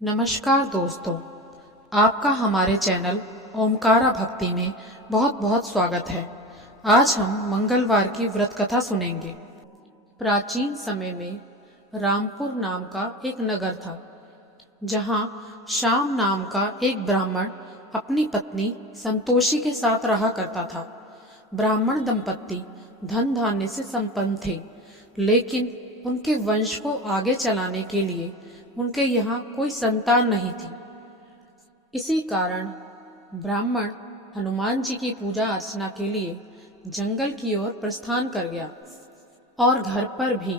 नमस्कार दोस्तों, आपका हमारे चैनल ओमकारा भक्ति में बहुत बहुत स्वागत है। आज हम मंगलवार की व्रत कथा सुनेंगे। प्राचीन समय में रामपुर नाम का एक नगर था, जहाँ श्याम नाम का एक ब्राह्मण अपनी पत्नी संतोषी के साथ रहा करता था। ब्राह्मण दंपत्ति धन धान्य से संपन्न थे, लेकिन उनके वंश को आगे चलाने के लिए उनके यहाँ कोई संतान नहीं थी। इसी कारण ब्राह्मण हनुमान जी की पूजा अर्चना के लिए जंगल की ओर प्रस्थान कर गया और घर पर भी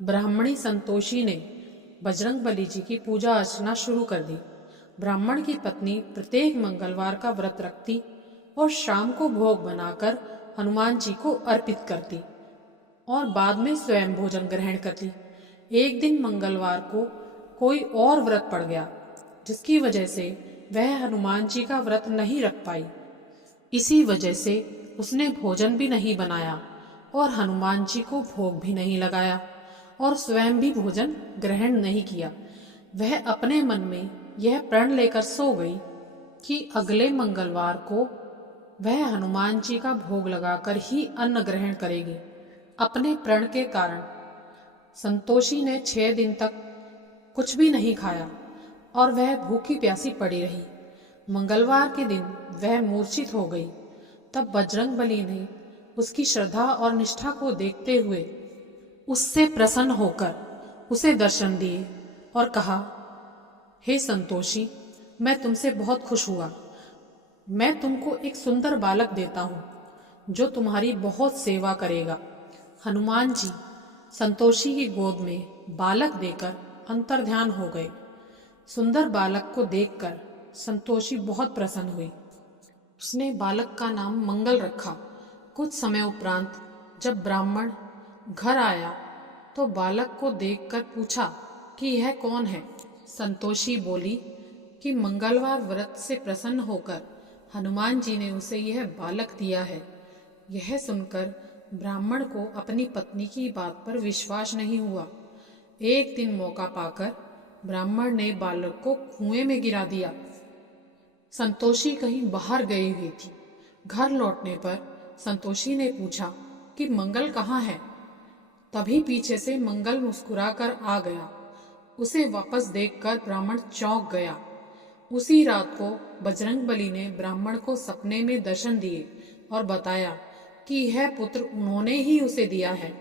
ब्राह्मणी संतोषी ने बजरंगबली जी की पूजा अर्चना शुरू कर दी। ब्राह्मण की पत्नी प्रत्येक मंगलवार का व्रत रखती और शाम को भोग बनाकर हनुमान जी को अर्पित करती और बाद में स्वयं भोजन ग्रहण करती। एक दिन मंगलवार को कोई और व्रत पड़ गया, जिसकी वजह से वह हनुमान जी का व्रत नहीं रख पाई। इसी वजह से उसने भोजन भी नहीं बनाया और हनुमान जी को भोग भी नहीं लगाया और स्वयं भी भोजन ग्रहण नहीं किया। वह अपने मन में यह प्रण लेकर सो गई कि अगले मंगलवार को वह हनुमान जी का भोग लगाकर ही अन्न ग्रहण करेगी। अपने प्रण के कारण संतोषी ने 6 दिन तक कुछ भी नहीं खाया और वह भूखी प्यासी पड़ी रही। मंगलवार के दिन वह मूर्छित हो गई। तब बजरंगबली ने उसकी श्रद्धा और निष्ठा को देखते हुए उससे प्रसन्न होकर उसे दर्शन दिए और कहा, हे संतोषी, मैं तुमसे बहुत खुश हुआ। मैं तुमको एक सुंदर बालक देता हूँ जो तुम्हारी बहुत सेवा करेगा। हनुमान जी संतोषी की गोद में बालक देकर अंतर्ध्यान हो गए। सुंदर बालक को देखकर संतोषी बहुत प्रसन्न हुई। उसने बालक का नाम मंगल रखा। कुछ समय उपरांत जब ब्राह्मण घर आया तो बालक को देखकर पूछा कि यह कौन है। संतोषी बोली कि मंगलवार व्रत से प्रसन्न होकर हनुमान जी ने उसे यह बालक दिया है। यह सुनकर ब्राह्मण को अपनी पत्नी की बात पर विश्वास नहीं हुआ। एक दिन मौका पाकर ब्राह्मण ने बालक को कुएं में गिरा दिया। संतोषी कहीं बाहर गई हुई थी। घर लौटने पर संतोषी ने पूछा कि मंगल कहाँ है। तभी पीछे से मंगल मुस्कुराकर आ गया। उसे वापस देखकर ब्राह्मण चौंक गया। उसी रात को बजरंगबली ने ब्राह्मण को सपने में दर्शन दिए और बताया कि यह पुत्र उन्होंने ही उसे दिया है।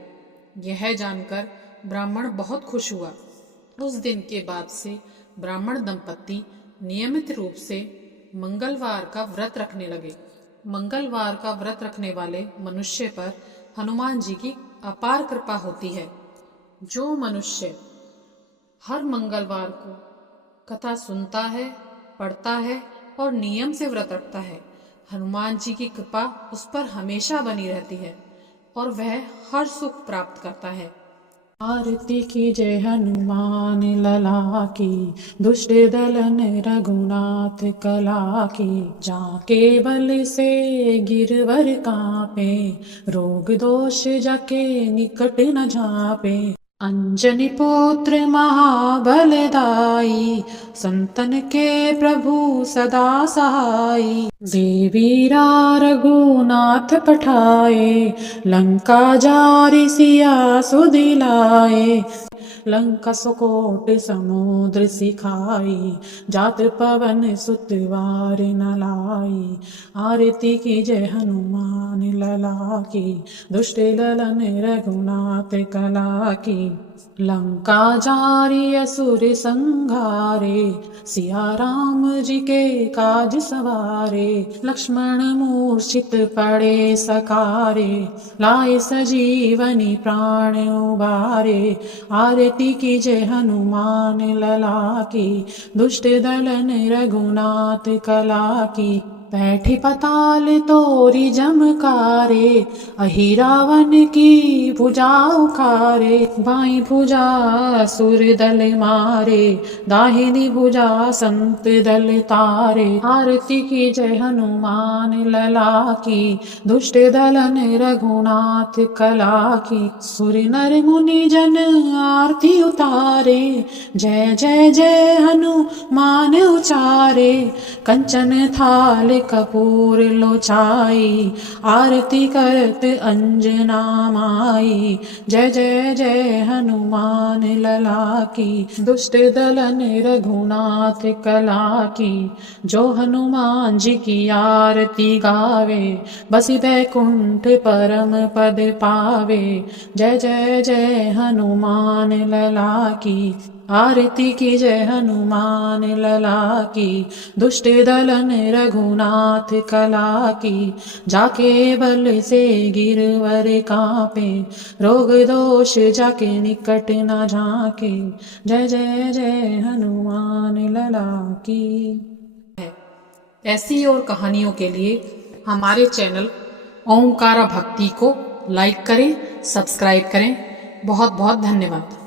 यह जानकर ब्राह्मण बहुत खुश हुआ। उस दिन के बाद से ब्राह्मण दंपत्ति नियमित रूप से मंगलवार का व्रत रखने लगे। मंगलवार का व्रत रखने वाले मनुष्य पर हनुमान जी की अपार कृपा होती है। जो मनुष्य हर मंगलवार को कथा सुनता है, पढ़ता है और नियम से व्रत रखता है, हनुमान जी की कृपा उस पर हमेशा बनी रहती है और वह हर सुख प्राप्त करता है। आरती की जय हनुमान लला की, दुष्ट दलन रघुनाथ कला की। जाके बल से गिरवर कांपे, रोग दोष जाके निकट न झापे। अंजनी पुत्र महाबलदाई, संतन के प्रभु सदा सहाई। देवीरा रघुनाथ पठाए, लंका जारि सिया सुदिलाए। लंका सुकोट समुद्र सिखाई, जात पवन सुत वार न लाई। आरती की जय हनुमान लला की, दुष्ट दलन रघुनाथ कला की। लंका जारी असुर संघारे, सिया राम जी के काज सवारे। लक्ष्मण मूर्छित पड़े सकारे, लाए सजीवनी प्राण उबारे। आरती की जय हनुमान लला की, दुष्ट दलन रघुनाथ कला की। बैठी पताल तोरी जमकारे, अहि रावण की भुजा उखारे। बाई भुजा असुर दल मारे, दाहिनी भुजा संत दल तारे। आरती की जय हनुमान लला की, दुष्ट दलन रघुनाथ कला की। सुर नर मुनि जन आरती उतारे, जय जय जय हनुमान उचारे। कंचन थाल कपूर लोचाई, आरती करत अंजना माई। जय जय जय हनुमान लला की, दुष्ट दलन रघुनाथ कला की। जो हनुमान जी की आरती गावे, बसी बैकुंठ परम पद पावे। जय जय जय हनुमान लला की, आरती की जय हनुमान लला की। दुष्ट दलन रघुनाथ कला की, जाके बल से गिरवर कांपे। रोग दोष जाके निकट न झांके। जय जय जय हनुमान लला की। ऐसी और कहानियों के लिए हमारे चैनल ओमकारा भक्ति को लाइक करें, सब्सक्राइब करें। बहुत बहुत धन्यवाद।